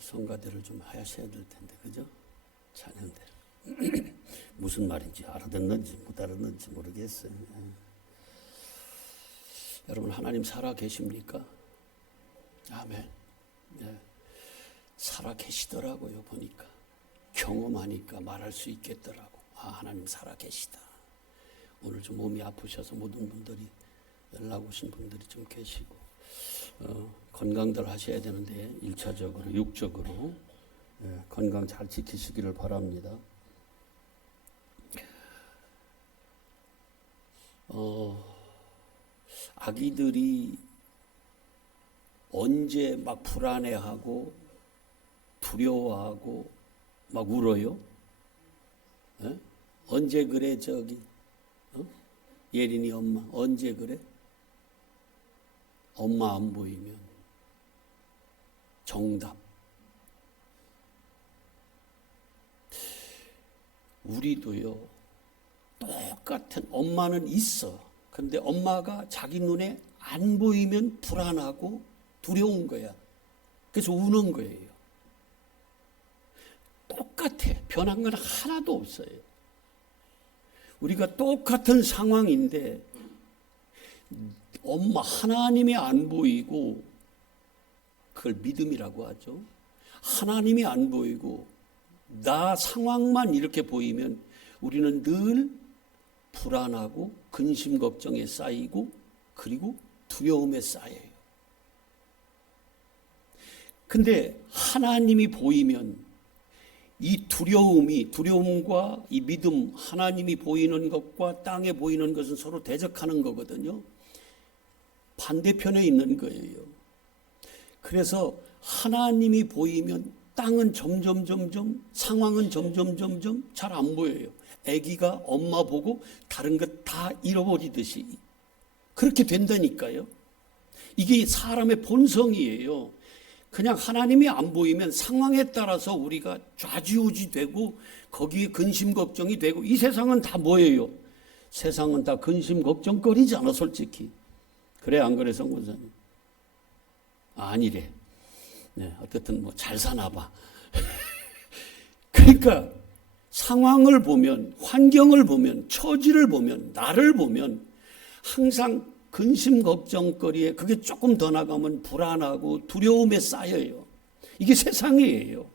성가대를 좀 하셔야 될 텐데, 그죠? 찬양대. 무슨 말인지 알아듣는지 못 알아듣는지 모르겠어요. 여러분, 하나님 살아 계십니까? 아멘. 네. 살아 계시더라고요. 보니까 경험하니까 말할 수 있겠더라고. 아, 하나님 살아 계시다. 오늘 좀 몸이 아프셔서 모든 분들이 연락 오신 분들이 좀 계시고 건강들 하셔야 되는데 1차적으로 육적으로 건강 잘 지키시기를 바랍니다. 아기들이 언제 막 불안해하고 두려워하고 막 울어요? 언제 그래 저기? 예린이 엄마 언제 그래? 엄마 안 보이면. 정답. 우리도요, 똑같은, 엄마는 있어. 근데 엄마가 자기 눈에 안 보이면 불안하고 두려운 거야. 그래서 우는 거예요. 똑같아. 변한 건 하나도 없어요. 우리가 똑같은 상황인데 엄마 하나님이 안 보이고, 그걸 믿음이라고 하죠. 하나님이 안 보이고 나 상황만 이렇게 보이면 우리는 늘 불안하고 근심 걱정에 쌓이고 그리고 두려움에 쌓여요. 근데 하나님이 보이면 이 두려움과 이 믿음, 하나님이 보이는 것과 땅에 보이는 것은 서로 대적하는 거거든요. 반대편에 있는 거예요. 그래서 하나님이 보이면 땅은 점점 상황은 점점 잘 안 보여요. 아기가 엄마 보고 다른 것 다 잃어버리듯이 그렇게 된다니까요. 이게 사람의 본성이에요. 그냥 하나님이 안 보이면 상황에 따라서 우리가 좌지우지 되고 거기에 근심 걱정이 되고, 이 세상은 다 뭐예요? 세상은 다 근심 걱정거리잖아, 솔직히. 그래 안 그래, 성권사님? 아니래. 네, 어쨌든 뭐 잘 사나 봐. 그러니까 상황을 보면, 환경을 보면, 처지를 보면, 나를 보면 항상 근심 걱정거리에 그게 조금 더 나가면 불안하고 두려움에 쌓여요. 이게 세상이에요.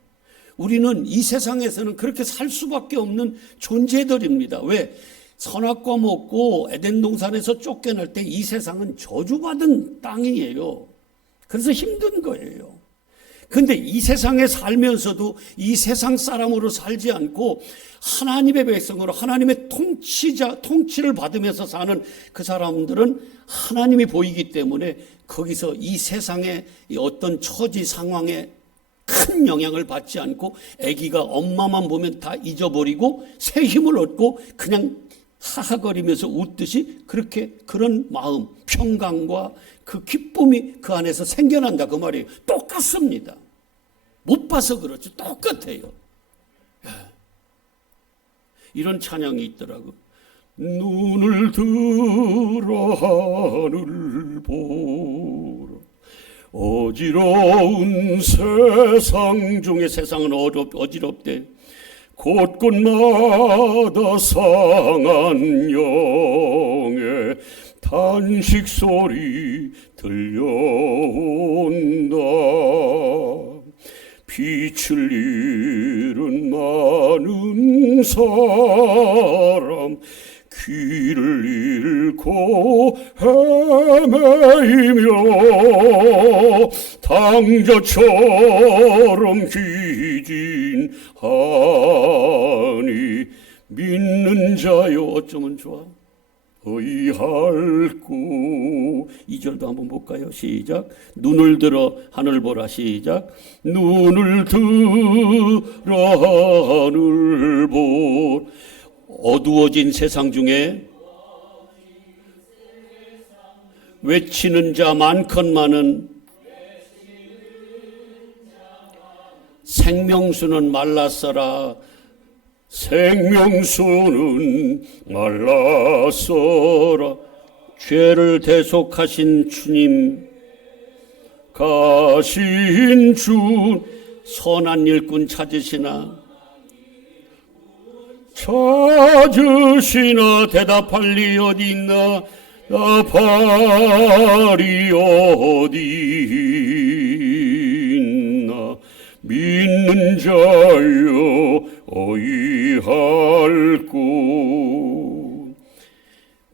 우리는 이 세상에서는 그렇게 살 수밖에 없는 존재들입니다. 왜? 선악과 먹고 에덴 동산에서 쫓겨날 때 이 세상은 저주받은 땅이에요. 그래서 힘든 거예요. 근데 이 세상에 살면서도 이 세상 사람으로 살지 않고 하나님의 백성으로 하나님의 통치를 받으면서 사는 그 사람들은 하나님이 보이기 때문에 거기서 이 세상의 어떤 처지 상황에 큰 영향을 받지 않고 아기가 엄마만 보면 다 잊어버리고 새 힘을 얻고 그냥 하하거리면서 웃듯이 그런 마음, 평강과 그 기쁨이 그 안에서 생겨난다, 그 말이에요. 똑같습니다. 못 봐서 그렇죠. 똑같아요. 이런 찬양이 있더라고. 눈을 들어 하늘 보라. 어지러운 세상 중에, 세상은 어지럽대. 곳곳마다 상한 영의 탄식 소리 들려온다. 빛을 잃은 많은 사람, 길을 잃고 헤매이며 당자처럼 귀진하니 믿는 자여 어쩌면 좋아 의할구. 2절도 한번 볼까요? 시작. 눈을 들어 하늘 보라. 시작. 눈을 들어 하늘 보라. 어두워진 세상 중에 외치는 자 많건만은 생명수는 말랐어라. 생명수는 말랐어라. 죄를 대속하신 주님, 가신 주 선한 일꾼 찾으시나? 찾으시나? 대답할 리 어디 있나? 답할이 어디 있나? 믿는 자여 어이할꼬.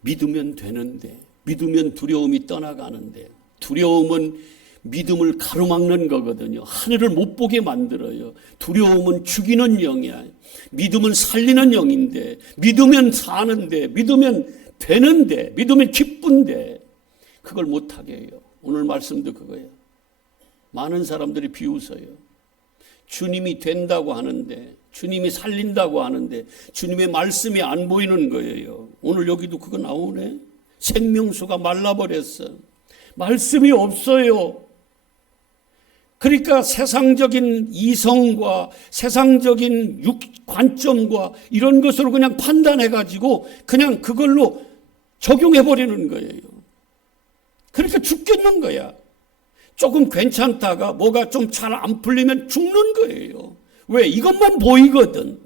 믿으면 되는데, 믿으면 두려움이 떠나가는데, 두려움은 믿음을 가로막는 거거든요. 하늘을 못 보게 만들어요. 두려움은 죽이는 영이야. 믿음은 살리는 영인데, 믿으면 사는데, 믿으면 되는데, 믿으면 기쁜데, 그걸 못하게 해요. 오늘 말씀도 그거예요. 많은 사람들이 비웃어요. 주님이 된다고 하는데, 주님이 살린다고 하는데 주님의 말씀이 안 보이는 거예요. 오늘 여기도 그거 나오네. 생명수가 말라버렸어. 말씀이 없어요. 그러니까 세상적인 이성과 세상적인 관점과 이런 것으로 그냥 판단해가지고 그냥 그걸로 적용해버리는 거예요. 그러니까 죽겠는 거야. 조금 괜찮다가 뭐가 좀 잘 안 풀리면 죽는 거예요. 왜? 이것만 보이거든.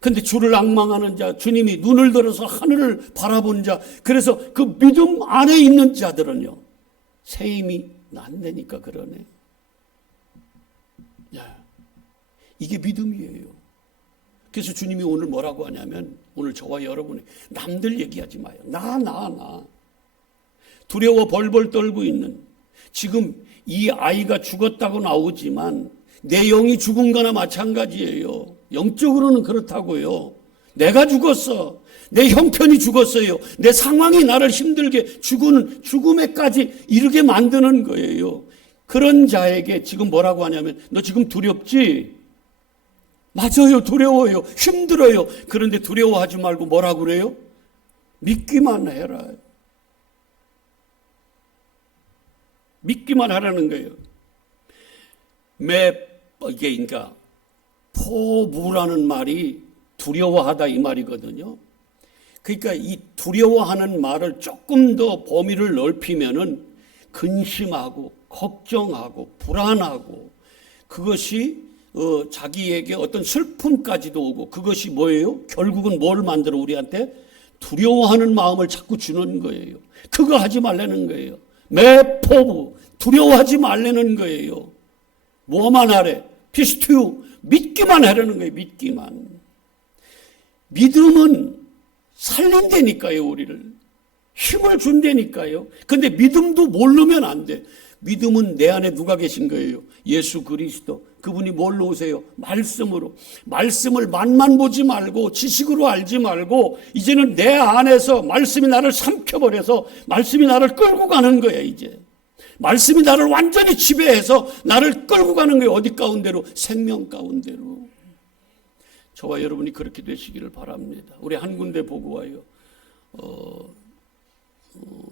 근데 주를 앙망하는 자, 주님이 눈을 들어서 하늘을 바라본 자, 그래서 그 믿음 안에 있는 자들은요, 새 힘이 난다니까 그러네. 야, 이게 믿음이에요. 그래서 주님이 오늘 뭐라고 하냐면, 오늘 저와 여러분이 남들 얘기하지 마요. 나. 두려워 벌벌 떨고 있는, 지금 이 아이가 죽었다고 나오지만 내 영이 죽은 거나 마찬가지예요. 영적으로는 그렇다고요. 내가 죽었어. 내 형편이 죽었어요. 내 상황이 나를 힘들게 죽음에까지 이르게 만드는 거예요. 그런 자에게 지금 뭐라고 하냐면, 너 지금 두렵지? 맞아요. 두려워요. 힘들어요. 그런데 두려워하지 말고 뭐라고 그래요? 믿기만 해라. 믿기만 하라는 거예요. 이게 그러니까 포무라는 말이 두려워하다 이 말이거든요. 그러니까 이 두려워하는 말을 조금 더 범위를 넓히면은 근심하고 걱정하고 불안하고 그것이 자기에게 어떤 슬픔까지도 오고, 그것이 뭐예요? 결국은 뭘 만들어 우리한테? 두려워하는 마음을 자꾸 주는 거예요. 그거 하지 말라는 거예요. 매포부, 두려워하지 말라는 거예요. 뭐만 하래? 피스투, 믿기만 하라는 거예요. 믿기만. 믿음은 살린다니까요, 우리를. 힘을 준다니까요. 근데 믿음도 모르면 안 돼. 믿음은 내 안에 누가 계신 거예요? 예수 그리스도. 그분이 뭘로 오세요? 말씀으로. 말씀을 맛만 보지 말고 지식으로 알지 말고 이제는 내 안에서 말씀이 나를 삼켜버려서 말씀이 나를 끌고 가는 거예요. 이제 말씀이 나를 완전히 지배해서 나를 끌고 가는 거예요. 어디 가운데로? 생명 가운데로. 저와 여러분이 그렇게 되시기를 바랍니다. 우리 한 군데 보고 와요.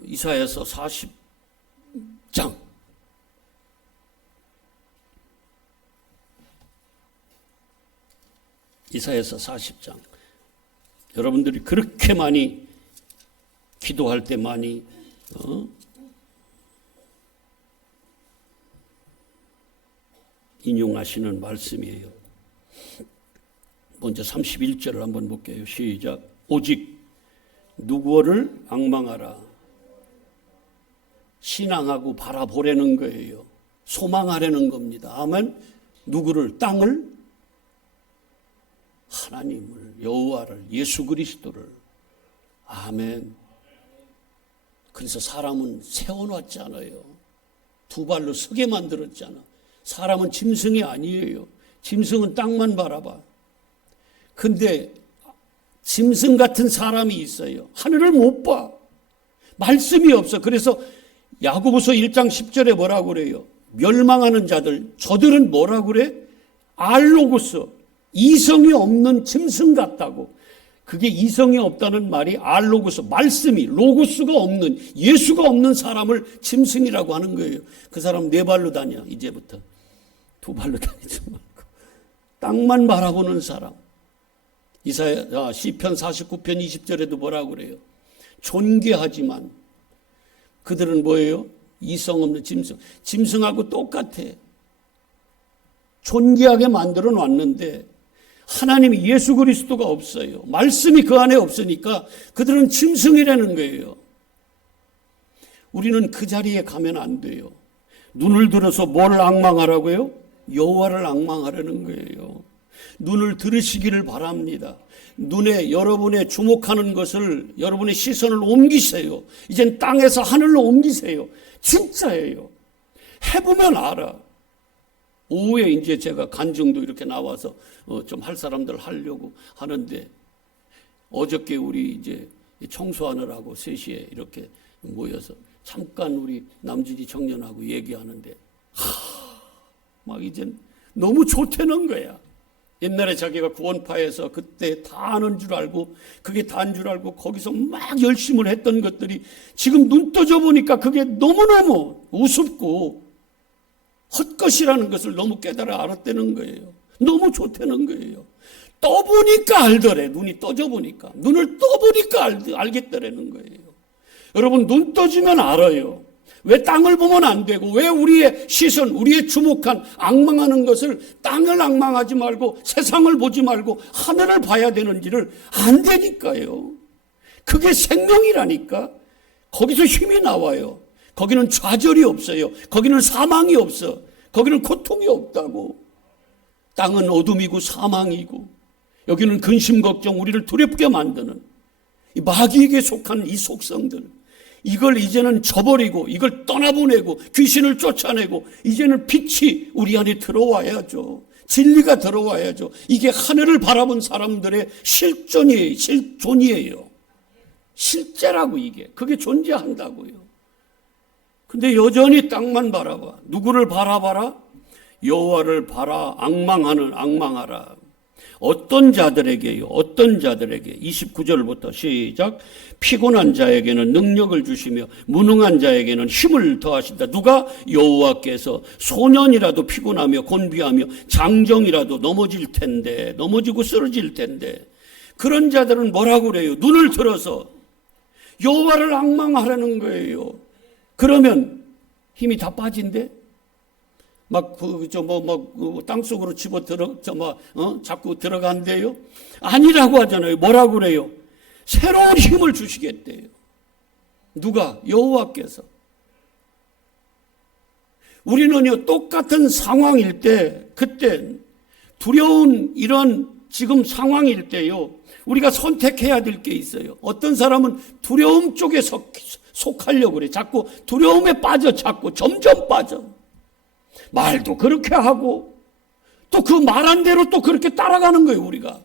이사야서 40장. 이사야서 40장. 여러분들이 그렇게 많이 기도할 때 많이 인용하시는 말씀이에요. 먼저 31절을 한번 볼게요. 시작. 오직 누구를 앙망하라. 신앙하고 바라보려는 거예요. 소망하려는 겁니다. 아멘. 누구를? 땅을? 하나님을, 여호와를, 예수 그리스도를. 아멘. 그래서 사람은 세워놨잖아요. 두 발로 서게 만들었잖아. 사람은 짐승이 아니에요. 짐승은 땅만 바라봐. 근데 짐승 같은 사람이 있어요. 하늘을 못 봐. 말씀이 없어. 그래서 야고보서 1장 10절에 뭐라고 그래요? 멸망하는 자들, 저들은 뭐라고 그래? 알로고스, 이성이 없는 짐승 같다고. 그게 이성이 없다는 말이 알로고스, 말씀이, 로고스가 없는, 예수가 없는 사람을 짐승이라고 하는 거예요. 그 사람 네 발로 다녀, 이제부터. 두 발로 다니지 말고. 땅만 바라보는 사람. 시편 49편 20절에도 뭐라고 그래요? 존귀하지만 그들은 뭐예요? 이성 없는 짐승. 짐승하고 똑같아. 존귀하게 만들어 놨는데 하나님이 예수 그리스도가 없어요. 말씀이 그 안에 없으니까 그들은 짐승이라는 거예요. 우리는 그 자리에 가면 안 돼요. 눈을 들어서 뭘 앙망하라고요? 여호와를 앙망하라는 거예요. 눈을 들으시기를 바랍니다. 눈에 여러분의 주목하는 것을, 여러분의 시선을 옮기세요. 이젠 땅에서 하늘로 옮기세요. 진짜예요. 해보면 알아. 오후에 이제 제가 간증도 이렇게 나와서 좀 할 사람들 하려고 하는데, 어저께 우리 이제 청소하느라고 3시에 이렇게 모여서 잠깐 우리 남준이 청년하고 얘기하는데, 막 이젠 너무 좋다는 거야. 옛날에 자기가 구원파에서 그때 다 아는 줄 알고, 그게 다인 줄 알고 거기서 막 열심을 했던 것들이 지금 눈 떠져 보니까 그게 너무너무 우습고 헛것이라는 것을 너무 깨달아 알았다는 거예요. 너무 좋다는 거예요. 떠보니까 알더래. 눈이 떠져 보니까. 눈을 떠보니까 알겠더라는 거예요. 여러분, 눈 떠지면 알아요. 왜 땅을 보면 안 되고, 왜 우리의 시선, 우리의 주목한 앙망하는 것을 땅을 앙망하지 말고 세상을 보지 말고 하늘을 봐야 되는지를 안 되니까요. 그게 생명이라니까. 거기서 힘이 나와요. 거기는 좌절이 없어요. 거기는 사망이 없어. 거기는 고통이 없다고. 땅은 어둠이고 사망이고, 여기는 근심 걱정, 우리를 두렵게 만드는 이 마귀에게 속한 이 속성들, 이걸 이제는 저버리고, 이걸 떠나보내고, 귀신을 쫓아내고, 이제는 빛이 우리 안에 들어와야죠. 진리가 들어와야죠. 이게 하늘을 바라본 사람들의 실존이에요. 실제라고. 이게 그게 존재한다고요. 근데 여전히 땅만 바라봐. 누구를 바라봐라? 여호와를 바라 앙망하라. 어떤 자들에게요? 어떤 자들에게? 29절부터 시작. 피곤한 자에게는 능력을 주시며 무능한 자에게는 힘을 더하신다. 누가? 여호와께서. 소년이라도 피곤하며 곤비하며 장정이라도 넘어지고 쓰러질 텐데 그런 자들은 뭐라고 그래요? 눈을 들어서 여호와를 앙망하라는 거예요. 그러면 힘이 다 빠진대? 땅속으로 자꾸 들어간대요? 아니라고 하잖아요. 뭐라고 그래요? 새로운 힘을 주시겠대요. 누가? 여호와께서. 우리는요, 똑같은 상황일 때, 그때 두려운 이런 지금 상황일 때요, 우리가 선택해야 될 게 있어요. 어떤 사람은 두려움 쪽에 속하려고 그래. 자꾸 두려움에 빠져, 점점 빠져. 말도 그렇게 하고 또 그 말한 대로 또 그렇게 따라가는 거예요, 우리가.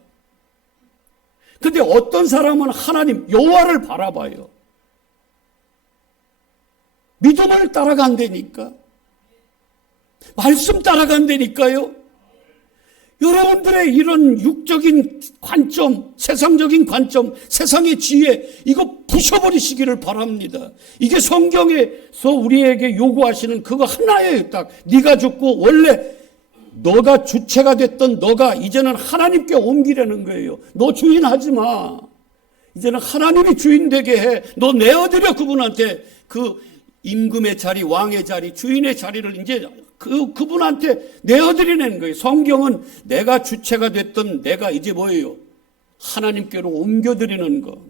근데 어떤 사람은 하나님 여호와를 바라봐요. 믿음을 따라간다니까. 말씀 따라간다니까요. 여러분들의 이런 육적인 관점, 세상적인 관점, 세상의 지혜, 이거 부셔버리시기를 바랍니다. 이게 성경에서 우리에게 요구하시는 그거 하나예요. 딱 네가 죽고 원래 너가 주체가 됐던 너가 이제는 하나님께 옮기려는 거예요. 너 주인하지 마. 이제는 하나님이 주인 되게 해. 너 내어드려. 그분한테 그 임금의 자리, 왕의 자리, 주인의 자리를 이제 그분한테 내어드리는 거예요. 성경은 내가 주체가 됐던 내가 이제 뭐예요? 하나님께로 옮겨드리는 거.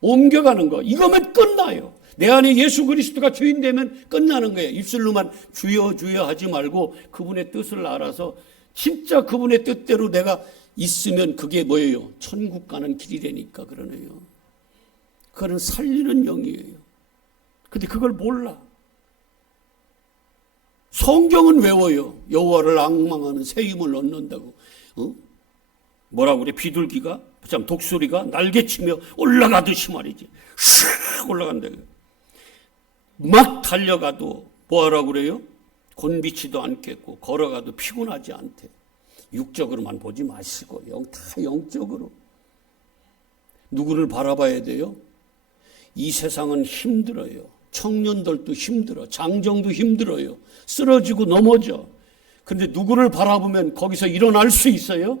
옮겨가는 거. 이거면 끝나요. 내 안에 예수 그리스도가 주인 되면 끝나는 거예요. 입술로만 주여 주여 하지 말고 그분의 뜻을 알아서 진짜 그분의 뜻대로 내가 있으면 그게 뭐예요? 천국 가는 길이 되니까 그러네요. 그거는 살리는 영이에요. 근데 그걸 몰라. 성경은 외워요. 여호와를 앙망하는 새 힘을 얻는다고. 뭐라고 그래? 비둘기가 참 독수리가 날개치며 올라가듯이 말이지. 슉 올라간다. 막 달려가도 뭐하라고 그래요? 곤비치도 않겠고 걸어가도 피곤하지 않대. 육적으로만 보지 마시고 다 영적으로. 누구를 바라봐야 돼요? 이 세상은 힘들어요. 청년들도 힘들어. 장정도 힘들어요. 쓰러지고 넘어져. 그런데 누구를 바라보면 거기서 일어날 수 있어요?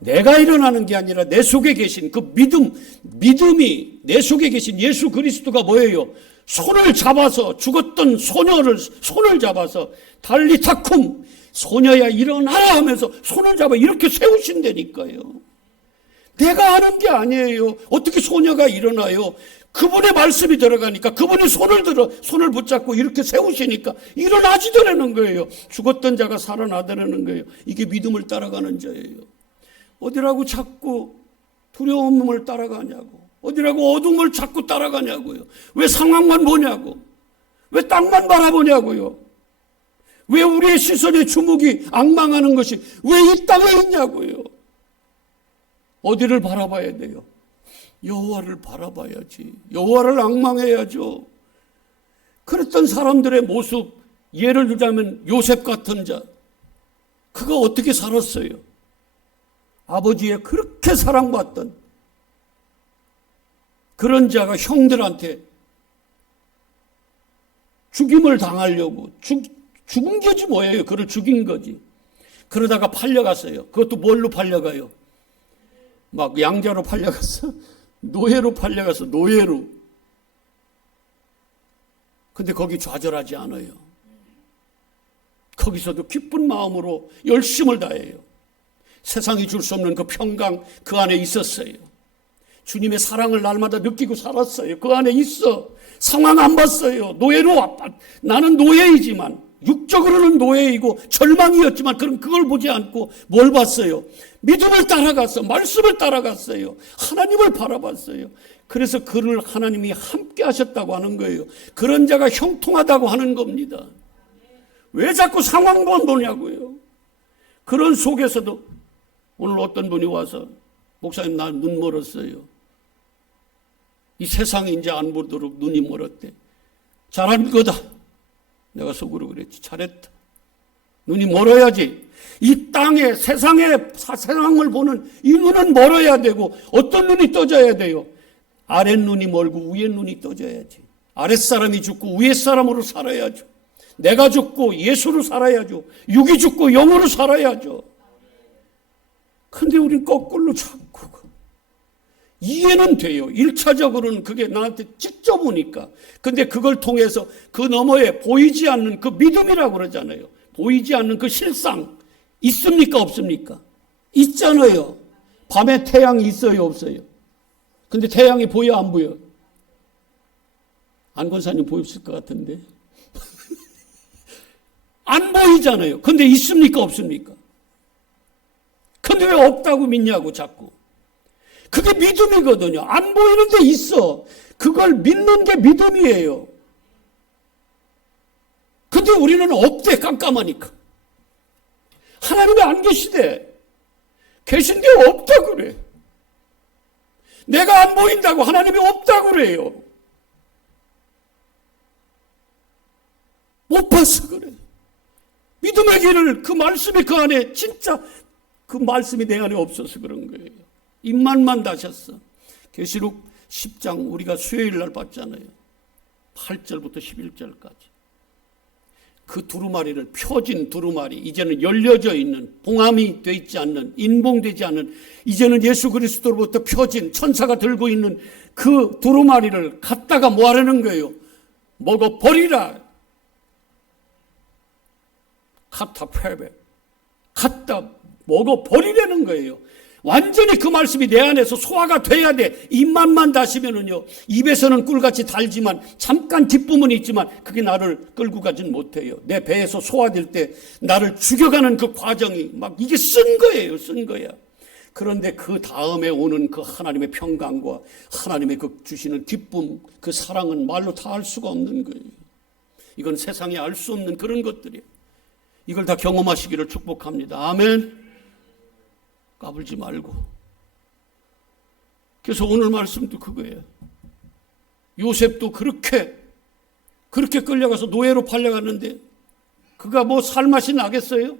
내가 일어나는 게 아니라 내 속에 계신 그 믿음이 내 속에 계신 예수 그리스도가 뭐예요? 손을 잡아서 죽었던 소녀를 손을 잡아서 달리타쿰 소녀야 일어나라 하면서 손을 잡아 이렇게 세우신다니까요. 내가 하는 게 아니에요. 어떻게 소녀가 일어나요? 그분의 말씀이 들어가니까 그분이 손을 붙잡고 이렇게 세우시니까 일어나지더라는 거예요. 죽었던 자가 살아나더라는 거예요. 이게 믿음을 따라가는 자예요. 어디라고 자꾸 두려움을 따라가냐고. 어디라고 어둠을 자꾸 따라가냐고요. 왜 상황만 보냐고. 왜 땅만 바라보냐고요. 왜 우리의 시선의 주목이 앙망하는 것이 왜 이 땅에 있냐고요. 어디를 바라봐야 돼요? 여호와를 바라봐야지. 여호와를 앙망해야죠. 그랬던 사람들의 모습, 예를 들자면 요셉 같은 자, 그가 어떻게 살았어요? 아버지의 그렇게 사랑받던 그런 자가 형들한테 죽임을 당하려고 죽은 거지 뭐예요? 그를 죽인 거지. 그러다가 팔려갔어요. 그것도 뭘로 팔려가요? 막 양자로 팔려갔어? 노예로 팔려가서 노예로. 근데 거기 좌절하지 않아요. 거기서도 기쁜 마음으로 열심을 다해요. 세상이 줄 수 없는 그 평강 그 안에 있었어요. 주님의 사랑을 날마다 느끼고 살았어요. 그 안에 있어. 상황 안 봤어요. 노예로 나는 노예이지만 육적으로는 노예이고 절망이었지만 그걸 보지 않고 뭘 봤어요? 믿음을 따라갔어. 말씀을 따라갔어요. 하나님을 바라봤어요. 그래서 그를 하나님이 함께 하셨다고 하는 거예요. 그런 자가 형통하다고 하는 겁니다. 왜 자꾸 상황만 보냐고요. 그런 속에서도 오늘 어떤 분이 와서 목사님 나 눈 멀었어요. 이 세상에 이제 안 보도록 눈이 멀었대. 잘한 거다. 내가 속으로 그랬지. 잘했다. 눈이 멀어야지. 이 땅에 세상을 보는 이 눈은 멀어야 되고 어떤 눈이 떠져야 돼요? 아랫눈이 멀고 위에 눈이 떠져야지. 아랫사람이 죽고 위에사람으로 살아야죠. 내가 죽고 예수로 살아야죠. 육이 죽고 영으로 살아야죠. 근데 우린 거꾸로 자꾸 이해는 돼요. 1차적으로는 그게 나한테 직접 오니까. 근데 그걸 통해서 그 너머에 보이지 않는 그 믿음이라고 그러잖아요. 보이지 않는 그 실상 있습니까? 없습니까? 있잖아요. 밤에 태양이 있어요? 없어요? 근데 태양이 보여? 안 보여? 안 권사님 보였을 것 같은데. 안 보이잖아요. 근데 있습니까? 없습니까? 근데 왜 없다고 믿냐고 자꾸. 그게 믿음이거든요. 안 보이는데 있어. 그걸 믿는 게 믿음이에요. 근데 우리는 없대. 깜깜하니까. 하나님이 안 계시대. 계신데 없다 그래. 내가 안 보인다고 하나님이 없다고 그래요. 못 봐서 그래. 믿음의 길을 그 말씀이 그 안에 진짜 그 말씀이 내 안에 없어서 그런 거예요. 입만만 다셨어. 계시록 10장 우리가 수요일 날 봤잖아요. 8절부터 11절까지. 그 두루마리를 펴진 두루마리, 이제는 열려져 있는, 봉함이 되어 있지 않는, 인봉되지 않는, 이제는 예수 그리스도로부터 펴진 천사가 들고 있는 그 두루마리를 갖다가 뭐 하려는 거예요? 먹어버리라. 갖다 패배. 갖다 먹어버리려는 거예요. 완전히 그 말씀이 내 안에서 소화가 돼야 돼. 입만만 다시면은요, 입에서는 꿀같이 달지만 잠깐 기쁨은 있지만 그게 나를 끌고 가진 못해요. 내 배에서 소화될 때 나를 죽여가는 그 과정이 막 이게 쓴 거예요. 쓴 거야. 그런데 그 다음에 오는 그 하나님의 평강과 하나님의 그 주시는 기쁨, 그 사랑은 말로 다 알 수가 없는 거예요. 이건 세상에 알 수 없는 그런 것들이에요. 이걸 다 경험하시기를 축복합니다. 아멘. 까불지 말고. 그래서 오늘 말씀도 그거예요. 요셉도 그렇게 끌려가서 노예로 팔려갔는데 그가 뭐 살맛이 나겠어요?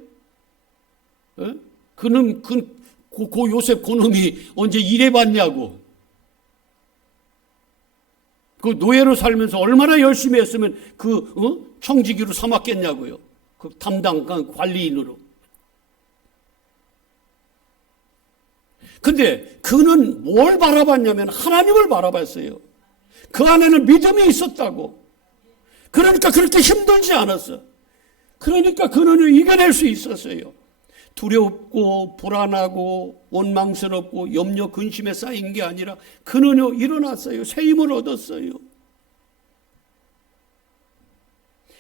에? 고 요셉 그놈이 언제 일해봤냐고. 그 노예로 살면서 얼마나 열심히 했으면 청지기로 삼았겠냐고요. 그 담당 관리인으로. 근데 그는 뭘 바라봤냐면 하나님을 바라봤어요. 그 안에는 믿음이 있었다고. 그러니까 그렇게 힘들지 않았어. 그러니까 그는 이겨낼 수 있었어요. 두렵고 불안하고 원망스럽고 염려 근심에 쌓인 게 아니라 그는요 일어났어요. 새 힘을 얻었어요.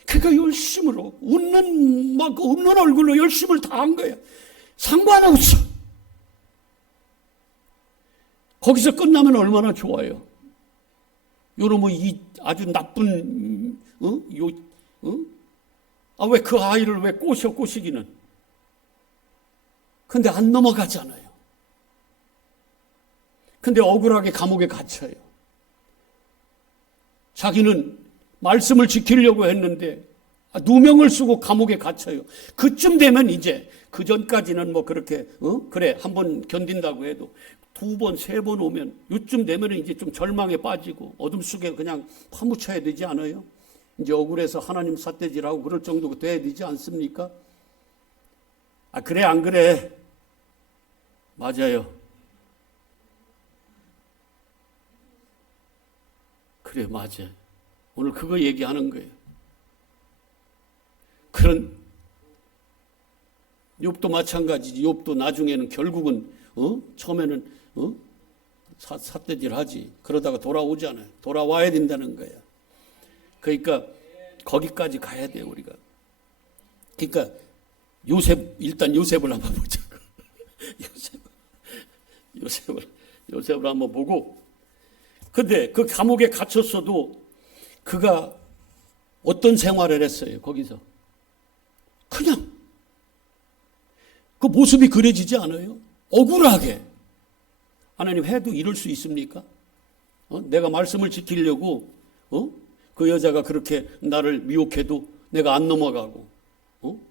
그러니까 열심으로 웃는 얼굴로 열심을 다한 거야. 상관없어. 거기서 끝나면 얼마나 좋아요. 요놈의 이 아주 나쁜 왜 그 아이를 왜 꼬시기는. 근데 안 넘어가잖아요. 근데 억울하게 감옥에 갇혀요. 자기는 말씀을 지키려고 했는데 누명을 쓰고 감옥에 갇혀요. 그쯤 되면 이제 그 전까지는 뭐 그렇게 그래 한번 견딘다고 해도 두 번, 세 번 오면 요쯤 되면 이제 좀 절망에 빠지고 어둠 속에 그냥 파묻혀야 되지 않아요? 이제 억울해서 하나님 삿대질하고 그럴 정도가 돼야 되지 않습니까? 그래 안 그래? 맞아요. 그래 맞아. 오늘 그거 얘기하는 거예요. 그런 욥도 마찬가지지. 욥도 나중에는 결국은 처음에는 삿대질하지. 그러다가 돌아오잖아요. 돌아와야 된다는 거야. 그러니까 거기까지 가야 돼요 우리가. 그러니까 일단 요셉을 한번 보자. 요셉을 한번 보고. 근데 그 감옥에 갇혔어도 그가 어떤 생활을 했어요 거기서. 그냥 그 모습이 그려지지 않아요? 억울하게. 하나님 해도 이럴 수 있습니까? 내가 말씀을 지키려고 그 여자가 그렇게 나를 미혹해도 내가 안 넘어가고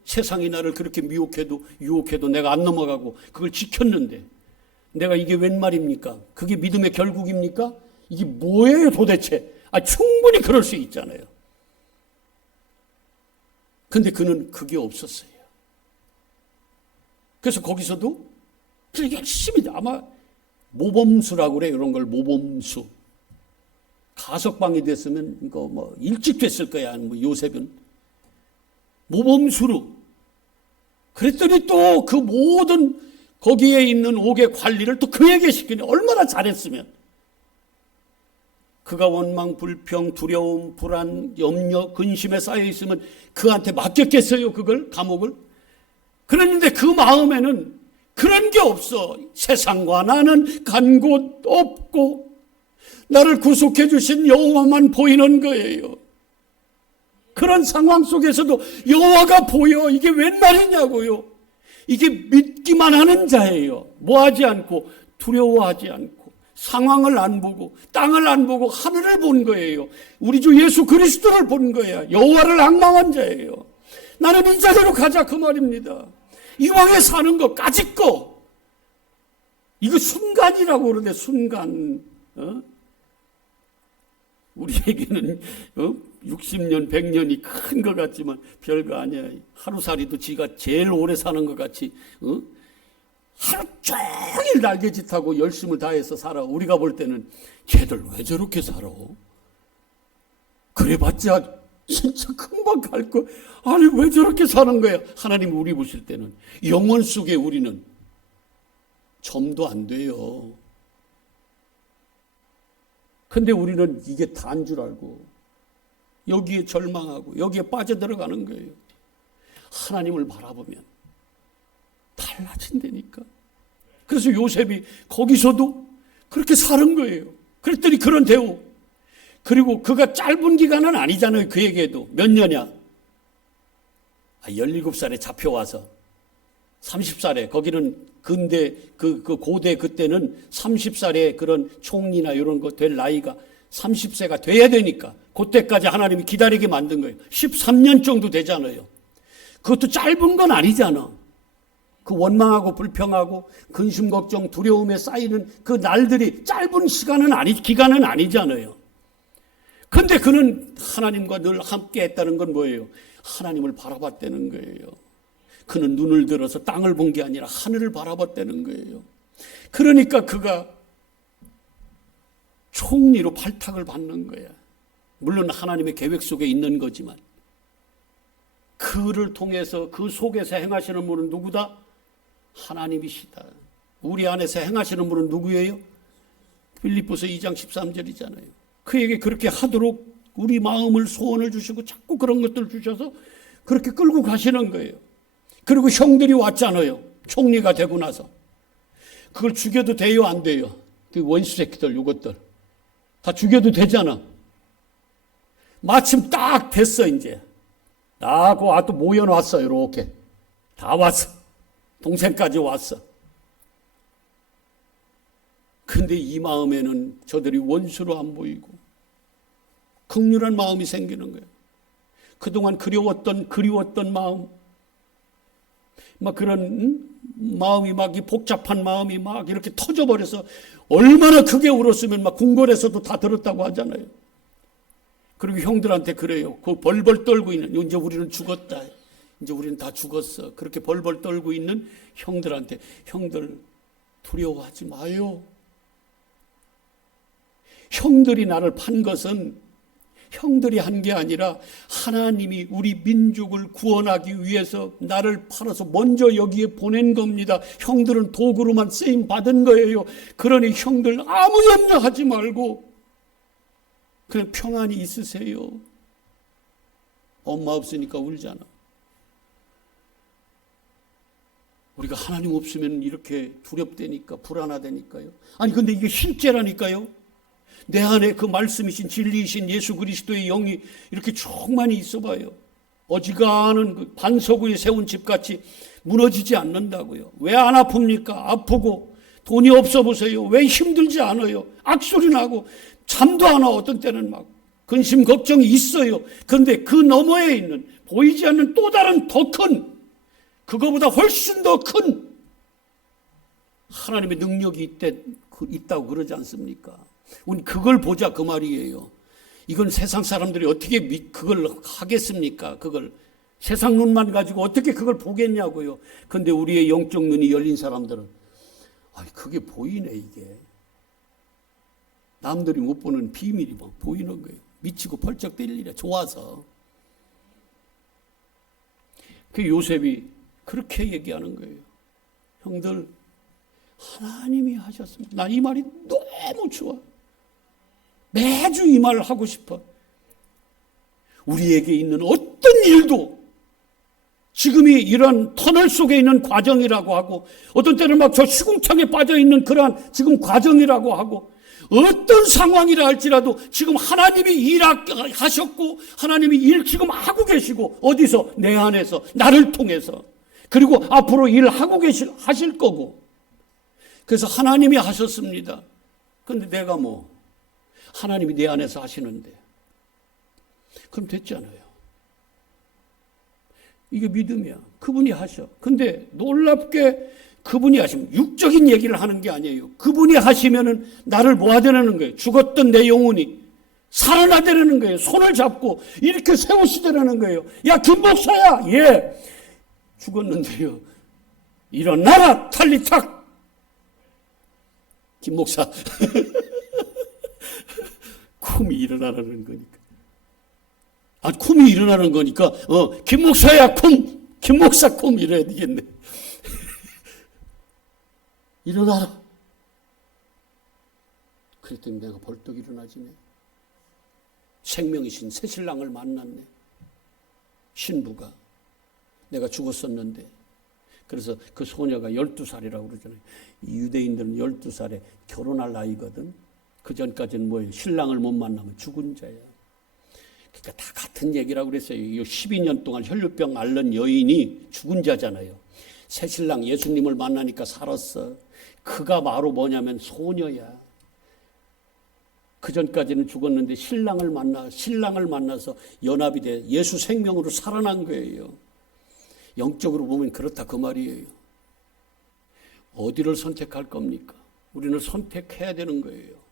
세상이 나를 그렇게 미혹해도 유혹해도 내가 안 넘어가고 그걸 지켰는데 내가 이게 웬 말입니까? 그게 믿음의 결국입니까? 이게 뭐예요 도대체? 충분히 그럴 수 있잖아요. 근데 그는 그게 없었어요. 그래서 거기서도 열심히 아마 모범수라고 그래. 이런 걸 모범수. 가석방이 됐으면 이거 뭐 일찍 됐을 거야. 뭐 요셉은 모범수로. 그랬더니 또 그 모든 거기에 있는 옥의 관리를 또 그에게 시키네. 얼마나 잘했으면. 그가 원망, 불평, 두려움, 불안, 염려, 근심에 쌓여 있으면 그한테 맡겼겠어요, 그걸, 감옥을? 그랬는데 그 마음에는 그런 게 없어. 세상과 나는 간 곳 없고 나를 구속해 주신 여호와만 보이는 거예요. 그런 상황 속에서도 여호와가 보여. 이게 웬 말이냐고요. 이게 믿기만 하는 자예요. 뭐하지 않고 두려워하지 않고 상황을 안 보고 땅을 안 보고 하늘을 본 거예요. 우리 주 예수 그리스도를 본 거야. 여호와를 앙망한 자예요. 나는 이 자리로 가자 그 말입니다. 이왕에 사는 거 까짓 거 이거 순간이라고 그러는데 순간 우리에게는 60년 100년이 큰 것 같지만 별거 아니야. 하루살이도 지가 제일 오래 사는 것 같이 하루 종일 날개짓하고 열심을 다해서 살아. 우리가 볼 때는 쟤들 왜 저렇게 살아? 그래봤자 진짜 금방 갈 거. 아니 왜 저렇게 사는 거야? 하나님 우리 보실 때는 영원 속에 우리는 점도 안 돼요. 근데 우리는 이게 다인 줄 알고 여기에 절망하고 여기에 빠져들어가는 거예요. 하나님을 바라보면 달라진다니까. 그래서 요셉이 거기서도 그렇게 사는 거예요. 그랬더니 그런 대우. 그리고 그가 짧은 기간은 아니잖아요. 그에게도 몇 년이야? 17살에 잡혀와서 30살에 거기는 근대 그 고대 그때는 30살에 그런 총리나 이런 거 될 나이가 30세가 돼야 되니까 그때까지 하나님이 기다리게 만든 거예요. 13년 정도 되잖아요. 그것도 짧은 건 아니잖아. 그 원망하고 불평하고 근심 걱정 두려움에 쌓이는 그 날들이 짧은 기간은 아니잖아요. 근데 그는 하나님과 늘 함께 했다는 건 뭐예요? 하나님을 바라봤다는 거예요. 그는 눈을 들어서 땅을 본 게 아니라 하늘을 바라봤다는 거예요. 그러니까 그가 총리로 발탁을 받는 거야. 물론 하나님의 계획 속에 있는 거지만 그를 통해서 그 속에서 행하시는 분은 누구다? 하나님이시다. 우리 안에서 행하시는 분은 누구예요? 빌립보서 2장 13절이잖아요. 그에게 그렇게 하도록 우리 마음을 소원을 주시고 자꾸 그런 것들 주셔서 그렇게 끌고 가시는 거예요. 그리고 형들이 왔잖아요. 총리가 되고 나서. 그걸 죽여도 돼요? 안 돼요? 그 원수 새끼들 이것들 다 죽여도 되잖아. 마침 딱 됐어. 이제 나하고 아또 모여놨어. 이렇게 다 왔어. 동생까지 왔어. 근데 이 마음에는 저들이 원수로 안 보이고 긍휼한 마음이 생기는 거예요. 그동안 그리웠던 마음, 막 그런 마음이 막 이 복잡한 마음이 막 이렇게 터져버려서 얼마나 크게 울었으면 막 궁궐에서도 다 들었다고 하잖아요. 그리고 형들한테 그래요. 그 벌벌 떨고 있는, 이제 우리는 죽었다. 이제 우리는 다 죽었어. 그렇게 벌벌 떨고 있는 형들한테, 형들 두려워하지 마요. 형들이 나를 판 것은 형들이 한 게 아니라 하나님이 우리 민족을 구원하기 위해서 나를 팔아서 먼저 여기에 보낸 겁니다. 형들은 도구로만 쓰임 받은 거예요. 그러니 형들 아무 염려하지 말고 그냥 평안히 있으세요. 엄마 없으니까 울잖아. 우리가 하나님 없으면 이렇게 두렵다니까, 불안하다니까요. 아니 근데 이게 실제라니까요. 내 안에 그 말씀이신 진리이신 예수 그리스도의 영이 이렇게 충만히 있어봐요. 어지간한 그 반석 위에 세운 집같이 무너지지 않는다고요. 왜 안 아픕니까? 아프고 돈이 없어 보세요. 왜 힘들지 않아요? 악소리 나고 잠도 안 와. 어떤 때는 막 근심 걱정이 있어요. 그런데 그 너머에 있는 보이지 않는 또 다른 더 큰, 그거보다 훨씬 더 큰 하나님의 능력이 있다고 그러지 않습니까? 우리 그걸 보자 그 말이에요. 이건 세상 사람들이 어떻게 그걸 하겠습니까? 그걸 세상 눈만 가지고 어떻게 그걸 보겠냐고요. 그런데 우리의 영적 눈이 열린 사람들은 그게 보이네. 이게 남들이 못 보는 비밀이 막 보이는 거예요. 미치고 펄쩍 뛰리라. 좋아서. 그 요셉이 그렇게 얘기하는 거예요. 형들 하나님이 하셨습니다. 나 이 말이 너무 좋아. 매주 이 말을 하고 싶어. 우리에게 있는 어떤 일도 지금이 이런 터널 속에 있는 과정이라고 하고, 어떤 때는 막 저 시궁창에 빠져 있는 그러한 지금 과정이라고 하고, 어떤 상황이라 할지라도 지금 하나님이 일하셨고 하나님이 일 지금 하고 계시고, 어디서? 내 안에서, 나를 통해서, 그리고 앞으로 일하고 하실 거고. 그래서 하나님이 하셨습니다. 그런데 내가 하나님이 내 안에서 하시는데 그럼 됐잖아요. 이게 믿음이야. 그분이 하셔. 근데 놀랍게 그분이 하시면 육적인 얘기를 하는 게 아니에요. 그분이 하시면은 나를 뭐 하되라는 거예요? 죽었던 내 영혼이 살아나되라는 거예요. 손을 잡고 이렇게 세우시되라는 거예요. 야, 김 목사야. 예. 죽었는데요. 일어나라, 탈리탁. 김 목사. 쿰이 일어나라는 거니까. 쿰이 일어나는 거니까, 김 목사야, 쿰! 김 목사 쿰! 이래야 되겠네. 일어나라. 그랬더니 내가 벌떡 일어나지네. 생명이신 새신랑을 만났네. 신부가. 내가 죽었었는데. 그래서 그 소녀가 12살이라고 그러잖아요. 유대인들은 12살에 결혼할 나이거든. 그 전까지는 뭐예요? 신랑을 못 만나면 죽은 자야. 그러니까 다 같은 얘기라고 그랬어요. 12년 동안 혈류병 앓는 여인이 죽은 자잖아요. 새 신랑 예수님을 만나니까 살았어. 그가 바로 뭐냐면 소녀야. 그 전까지는 죽었는데 신랑을 만나서 연합이 돼 예수 생명으로 살아난 거예요. 영적으로 보면 그렇다 그 말이에요. 어디를 선택할 겁니까? 우리는 선택해야 되는 거예요.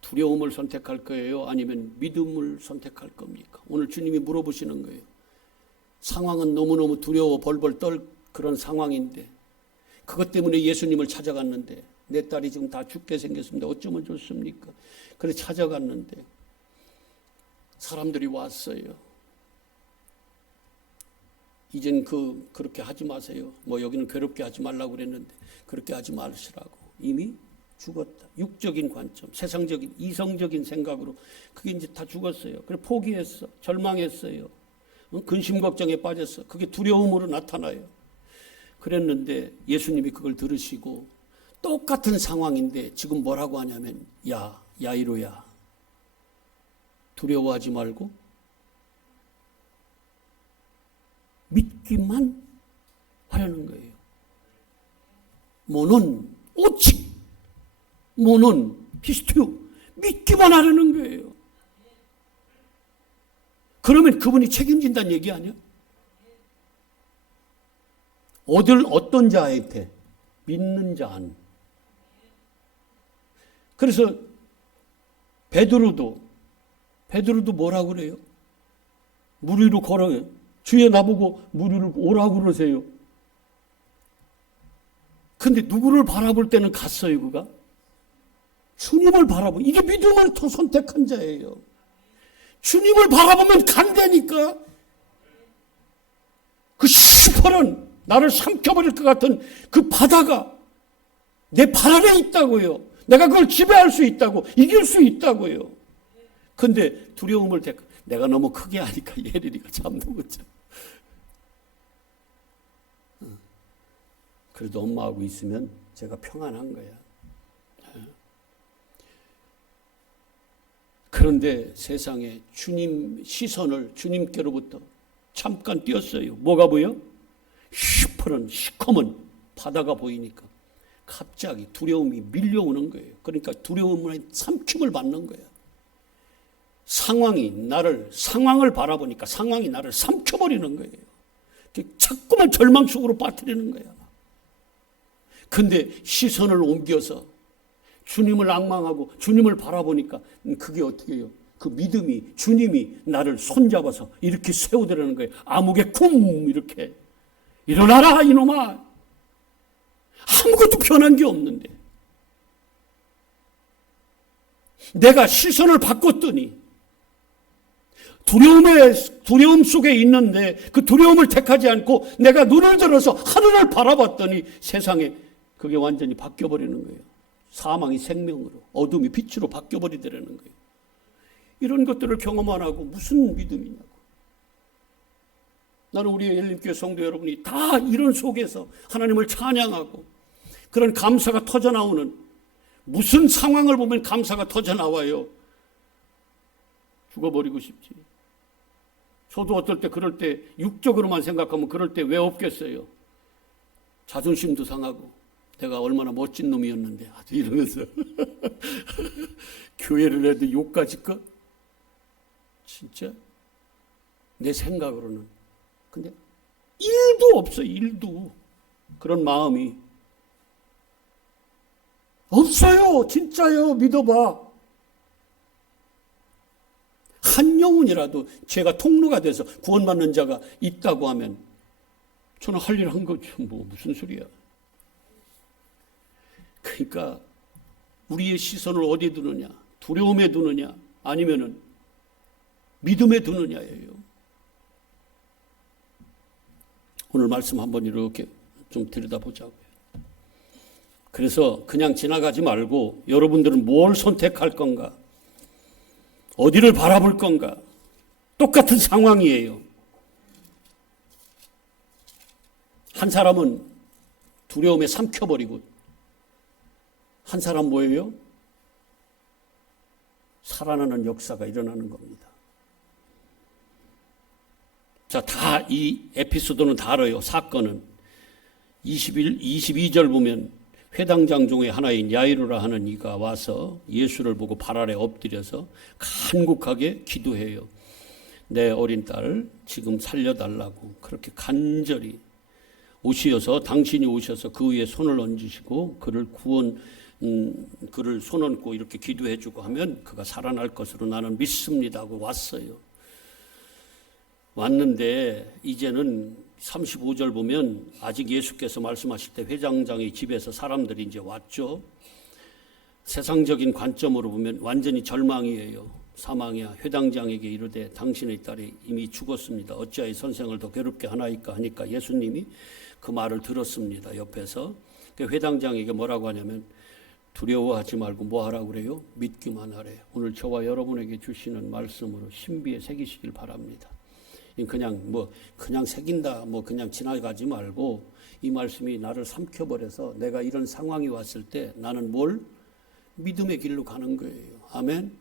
두려움을 선택할 거예요? 아니면 믿음을 선택할 겁니까? 오늘 주님이 물어보시는 거예요. 상황은 너무너무 두려워 벌벌 떨 그런 상황인데, 그것 때문에 예수님을 찾아갔는데 내 딸이 지금 다 죽게 생겼습니다. 어쩌면 좋습니까? 그래 찾아갔는데 사람들이 왔어요. 이젠 그렇게 하지 마세요. 뭐 여기는 괴롭게 하지 말라고 그랬는데 그렇게 하지 마시라고. 이미 죽었다. 육적인 관점, 세상적인, 이성적인 생각으로 그게 이제 다 죽었어요. 그래 포기했어. 절망했어요. 근심 걱정에 빠졌어. 그게 두려움으로 나타나요. 그랬는데 예수님이 그걸 들으시고 똑같은 상황인데 지금 뭐라고 하냐면 야, 야이로야. 두려워하지 말고 믿기만 하려는 거예요. 모는 오직 모는 피스투 믿기만 하려는 거예요. 그러면 그분이 책임진다는 얘기 아니야? 어떤 자한테? 믿는 자한. 그래서 베드로도 뭐라고 그래요? 물 위로 걸어요. 주여 나보고 물 위로 오라고 그러세요. 근데 누구를 바라볼 때는 갔어요, 그가? 주님을 바라보. 이게 믿음을 선택한 자예요. 주님을 바라보면 간다니까. 그 시퍼런 나를 삼켜버릴 것 같은 그 바다가 내 발 아래 있다고요. 내가 그걸 지배할 수 있다고, 이길 수 있다고요. 근데 두려움을 내가 너무 크게 하니까 예린이가 잠도 못 자. 그래도 엄마하고 있으면 제가 평안한 거야. 그런데 세상에 주님 시선을 주님께로부터 잠깐 띄었어요. 뭐가 보여? 시퍼런 시커먼 바다가 보이니까 갑자기 두려움이 밀려오는 거예요. 그러니까 두려움에 삼킴을 받는 거예요. 상황을 바라보니까 상황이 나를 삼켜버리는 거예요. 자꾸만 절망 속으로 빠뜨리는 거야. 근데 시선을 옮겨서 주님을 앙망하고 주님을 바라보니까 그게 어떻게 해요? 그 믿음이 주님이 나를 손잡아서 이렇게 세우더라는 거예요. 암흑의 쿵 이렇게 일어나라 이놈아. 아무것도 변한 게 없는데 내가 시선을 바꿨더니 두려움 속에 있는데 그 두려움을 택하지 않고 내가 눈을 들어서 하늘을 바라봤더니 세상에 그게 완전히 바뀌어버리는 거예요. 사망이 생명으로, 어둠이 빛으로 바뀌어버리더라는 거예요. 이런 것들을 경험 안 하고 무슨 믿음이냐고. 나는 우리 엘림교회 성도 여러분이 다 이런 속에서 하나님을 찬양하고 그런 감사가 터져나오는, 무슨 상황을 보면 감사가 터져나와요. 죽어버리고 싶지. 저도 어떨 때 그럴 때 육적으로만 생각하면 그럴 때 왜 없겠어요. 자존심도 상하고 내가 얼마나 멋진 놈이었는데 아주 이러면서 교회를 해도 욕까지 거? 진짜 내 생각으로는. 근데 1도 없어요. 1도 그런 마음이 없어요. 진짜요. 믿어봐. 한 영혼이라도 죄가 통로가 돼서 구원받는 자가 있다고 하면 저는 할 일 한 거죠. 뭐 무슨 소리야. 그러니까 우리의 시선을 어디에 두느냐? 두려움에 두느냐? 아니면은 믿음에 두느냐예요. 오늘 말씀 한번 이렇게 좀 들여다보자고요. 그래서 그냥 지나가지 말고 여러분들은 뭘 선택할 건가? 어디를 바라볼 건가? 똑같은 상황이에요. 한 사람은 두려움에 삼켜버리고 한 사람 뭐예요? 살아나는 역사가 일어나는 겁니다. 자, 다 이 에피소드는 다 알아요. 사건은 22절 보면 회당장 중에 하나인 야이로라 하는 이가 와서 예수를 보고 발 아래 엎드려서 간곡하게 기도해요. 내 어린 딸 지금 살려달라고 그렇게 간절히 당신이 오셔서 그 위에 손을 얹으시고 그를 손 얹고 이렇게 기도해주고 하면 그가 살아날 것으로 나는 믿습니다 하고 왔어요. 왔는데 이제는 35절 보면 아직 예수께서 말씀하실 때 회당장의 집에서 사람들이 이제 왔죠. 세상적인 관점으로 보면 완전히 절망이에요. 사망이야. 회당장에게 이르되 당신의 딸이 이미 죽었습니다. 어찌하여 선생을 더 괴롭게 하나이까 하니까 예수님이 그 말을 들었습니다. 옆에서. 회당장에게 뭐라고 하냐면 두려워하지 말고 뭐 하라고 그래요? 믿기만 하래요. 오늘 저와 여러분에게 주시는 말씀으로 신비에 새기시길 바랍니다. 그냥 새긴다, 그냥 지나가지 말고 이 말씀이 나를 삼켜버려서 내가 이런 상황이 왔을 때 나는 뭘? 믿음의 길로 가는 거예요. 아멘.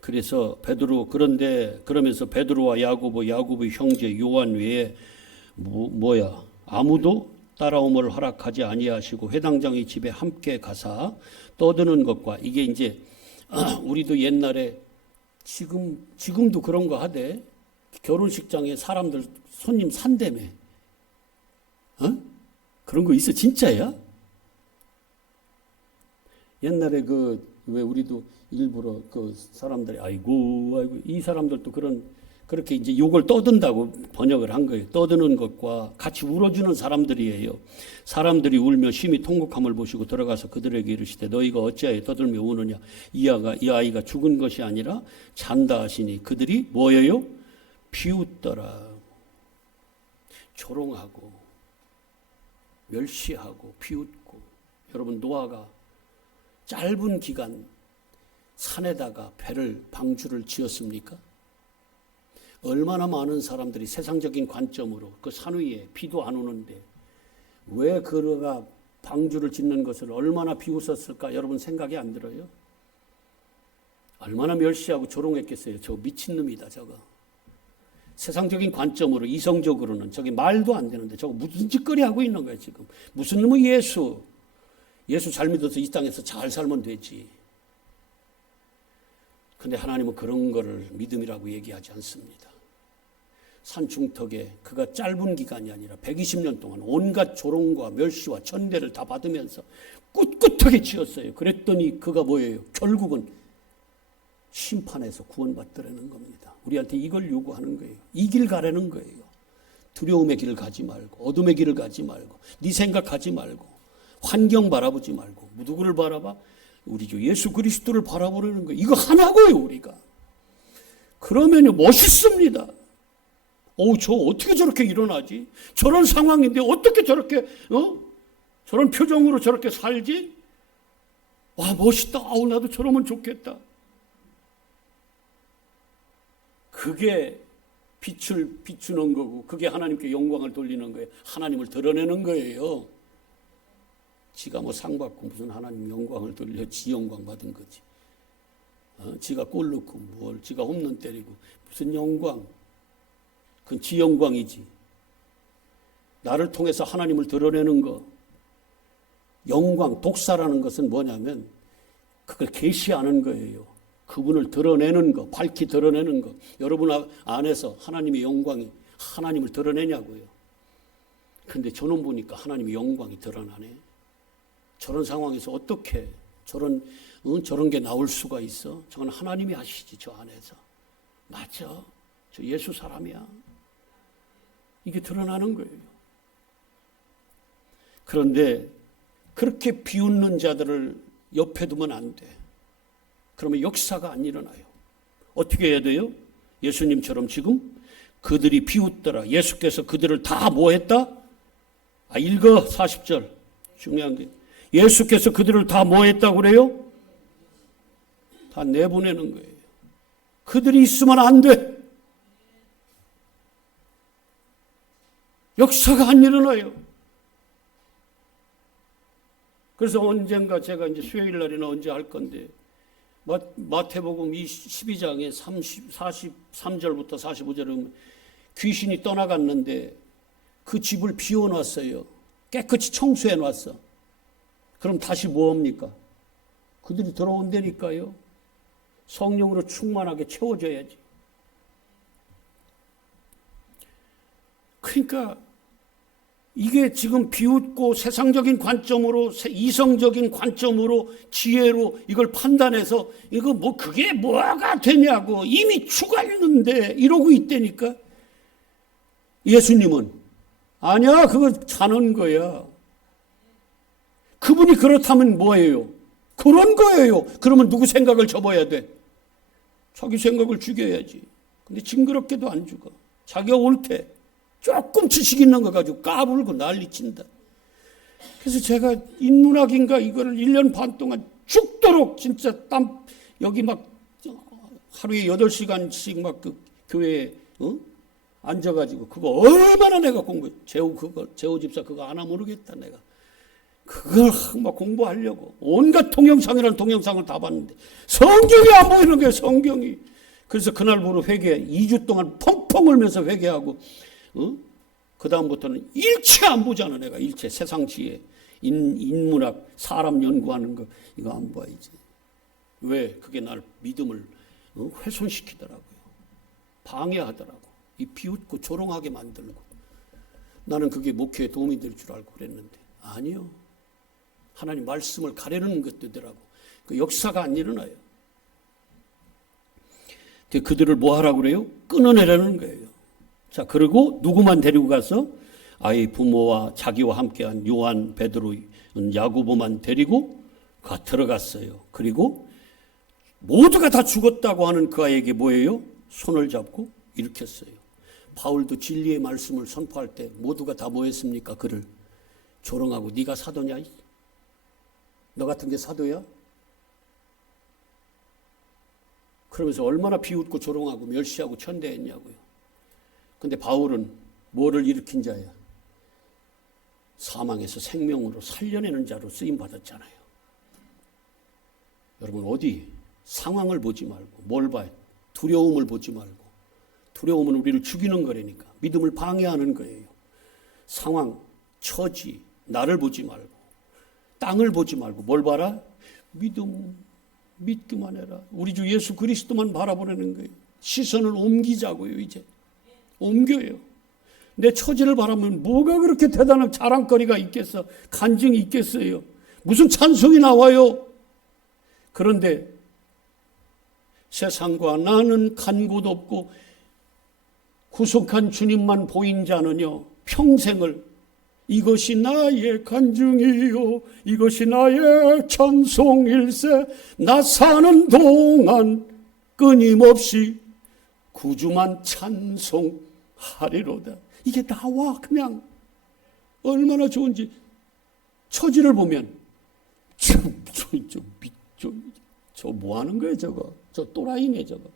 그래서 그러면서 베드로와 야고보의 형제 요한 외에 아무도 따라옴을 허락하지 아니하시고 회당장의 집에 함께 가사 떠드는 것과 이게 이제 우리도 옛날에 지금도 그런 거 하대. 결혼식장에 사람들 손님 산다며. 그런 거 있어. 진짜야? 옛날에 왜 우리도 일부러 사람들이 아이고 이 사람들도 그렇게 이제 욕을 떠든다고 번역을 한 거예요. 떠드는 것과 같이 울어주는 사람들이에요. 사람들이 울며 심히 통곡함을 보시고 들어가서 그들에게 이르시되 너희가 어찌하여 떠들며 우느냐? 이 아이가 죽은 것이 아니라 잔다 하시니 그들이 뭐예요? 비웃더라. 조롱하고 멸시하고 비웃고. 여러분, 노아가 짧은 기간 산에다가 방주를 지었습니까? 얼마나 많은 사람들이 세상적인 관점으로 그 산 위에 비도 안 오는데 왜 그가 방주를 짓는 것을 얼마나 비웃었을까? 여러분 생각이 안 들어요? 얼마나 멸시하고 조롱했겠어요. 저 미친놈이다 저거. 세상적인 관점으로 이성적으로는 저게 말도 안 되는데 저거 무슨 짓거리 하고 있는 거예요 지금. 무슨 놈의 예수 잘 믿어서 이 땅에서 잘 살면 되지. 근데 하나님은 그런 거를 믿음이라고 얘기하지 않습니다. 산 중턱에 그가 짧은 기간이 아니라 120년 동안 온갖 조롱과 멸시와 천대를 다 받으면서 꿋꿋하게 지었어요. 그랬더니 그가 뭐예요? 결국은 심판에서 구원받더라는 겁니다. 우리한테 이걸 요구하는 거예요. 이 길 가라는 거예요. 두려움의 길을 가지 말고 어둠의 길을 가지 말고 네 생각하지 말고 환경 바라보지 말고 누구를 바라봐? 우리 주 예수 그리스도를 바라보려는 거예요. 이거 하나고요 우리가. 그러면 멋있습니다. 저 어떻게 저렇게 일어나지? 저런 상황인데 어떻게 저렇게 저런 표정으로 저렇게 살지? 와 멋있다. 나도 저러면 좋겠다. 그게 빛을 비추는 거고 그게 하나님께 영광을 돌리는 거예요. 하나님을 드러내는 거예요. 지가 상 받고 무슨 하나님 영광을 돌려 지 영광 받은 거지. 지가 골 넣고 지가 홈런 때리고 무슨 영광. 그건 지 영광이지. 나를 통해서 하나님을 드러내는 거. 영광, 독사라는 것은 뭐냐면 그걸 계시하는 거예요. 그분을 드러내는 거, 밝히 드러내는 거. 여러분 안에서 하나님의 영광이 하나님을 드러내냐고요. 근데 저는 보니까 하나님의 영광이 드러나네. 저런 상황에서 어떻게 저런 게 나올 수가 있어? 저건 하나님이 하시지 저 안에서. 맞아. 저 예수 사람이야. 이게 드러나는 거예요. 그런데 그렇게 비웃는 자들을 옆에 두면 안 돼. 그러면 역사가 안 일어나요. 어떻게 해야 돼요? 예수님처럼 지금 그들이 비웃더라. 예수께서 그들을 다 뭐 했다? 읽어 40절. 중요한 게 예수께서 그들을 다 뭐 했다고 그래요? 다 내보내는 거예요. 그들이 있으면 안 돼. 역사가 안 일어나요. 그래서 언젠가 제가 이제 수요일 날이나 언제 할 건데 마태복음 12장에 43절부터 45절에 보면 귀신이 떠나갔는데 그 집을 비워놨어요. 깨끗이 청소해놨어. 그럼 다시 뭐합니까? 그들이 들어온다니까요. 성령으로 충만하게 채워져야지. 그러니까 이게 지금 비웃고 세상적인 관점으로 이성적인 관점으로 지혜로 이걸 판단해서 이거 그게 뭐가 되냐고 이미 죽었는데 이러고 있다니까. 예수님은 아니야, 그거 자는 거야. 그분이 그렇다면 뭐예요? 그런 거예요. 그러면 누구 생각을 접어야 돼? 자기 생각을 죽여야지. 근데 징그럽게도 안 죽어. 자기가 옳대. 조금 지식 있는 거 가지고 까불고 난리친다. 그래서 제가 인문학인가 이거를 1년 반 동안 죽도록 진짜 여기 막 하루에 8시간씩 막 그 교회에 앉아가지고 그거 얼마나 내가 재호 집사 그거 안 하면 모르겠다 내가. 그걸 막 공부하려고 온갖 동영상이라는 동영상을 다 봤는데 성경이 안 보이는 거예요. 성경이. 그래서 그날부로 2주 동안 펑펑 울면서 회개하고 그 다음부터는 일체 안 보잖아. 내가 일체 세상 지혜 인문학 사람 연구하는 거 이거 안 봐야지. 왜? 그게 날 믿음을 훼손시키더라고요. 방해하더라고. 이 비웃고 조롱하게 만들고. 나는 그게 목회에 도움이 될 줄 알고 그랬는데 아니요. 하나님 말씀을 가려는 것들더라고. 그 역사가 안 일어나요. 그들을 뭐 하라고 그래요? 끊어내라는 거예요. 자, 그리고 누구만 데리고 가서 아이 부모와 자기와 함께한 요한, 베드로, 야고보만 데리고 들어갔어요. 그리고 모두가 다 죽었다고 하는 그 아이에게 뭐예요? 손을 잡고 일으켰어요. 바울도 진리의 말씀을 선포할 때 모두가 다 뭐 했습니까? 그를 조롱하고 네가 사도냐? 너 같은 게 사도야? 그러면서 얼마나 비웃고 조롱하고 멸시하고 천대했냐고요. 근데 바울은 뭐를 일으킨 자야? 사망에서 생명으로 살려내는 자로 쓰임받았잖아요. 여러분 어디 상황을 보지 말고 뭘 봐요? 두려움을 보지 말고. 두려움은 우리를 죽이는 거라니까. 믿음을 방해하는 거예요. 상황, 처지, 나를 보지 말고 땅을 보지 말고 뭘 봐라? 믿기만 해라. 우리 주 예수 그리스도만 바라보라는 거예요. 시선을 옮기자고요. 이제 옮겨요. 내 처지를 바라면 뭐가 그렇게 대단한 자랑거리가 있겠어? 간증이 있겠어요? 무슨 찬송이 나와요? 그런데 세상과 나는 간 곳 없고 구속한 주님만 보인 자는요 평생을 이것이 나의 간증이요 이것이 나의 찬송일세 나 사는 동안 끊임없이 구주만 찬송하리로다. 이게 나와 그냥 얼마나 좋은지. 처지를 보면 저 뭐 하는 거예요 저거. 저 또라이네 저거.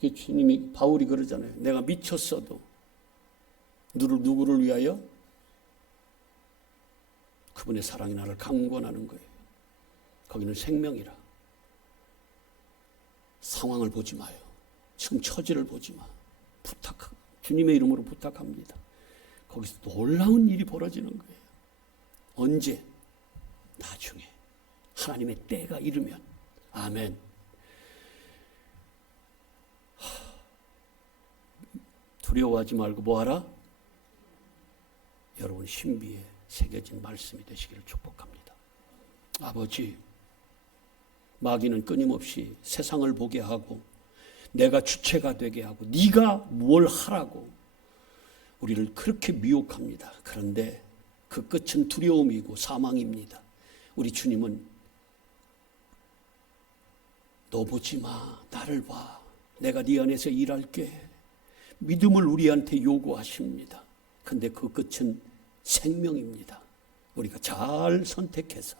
주님이 바울이 그러잖아요. 내가 미쳤어도 누구를 위하여? 그분의 사랑이 나를 강권하는 거예요. 거기는 생명이라. 상황을 보지 마요. 지금 처지를 보지 마. 주님의 이름으로 부탁합니다. 거기서 놀라운 일이 벌어지는 거예요. 언제? 나중에. 하나님의 때가 이르면. 아멘. 두려워하지 말고 뭐하라? 여러분 신비에 새겨진 말씀이 되시기를 축복합니다. 아버지, 마귀는 끊임없이 세상을 보게 하고 내가 주체가 되게 하고 네가 뭘 하라고 우리를 그렇게 미혹합니다. 그런데 그 끝은 두려움이고 사망입니다. 우리 주님은 너 보지 마, 나를 봐. 내가 네 안에서 일할게. 믿음을 우리한테 요구하십니다. 근데 그 끝은 생명입니다. 우리가 잘 선택해서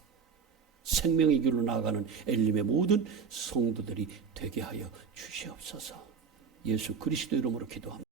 생명의 길로 나아가는 엘림의 모든 성도들이 되게 하여 주시옵소서. 예수 그리스도 이름으로 기도합니다.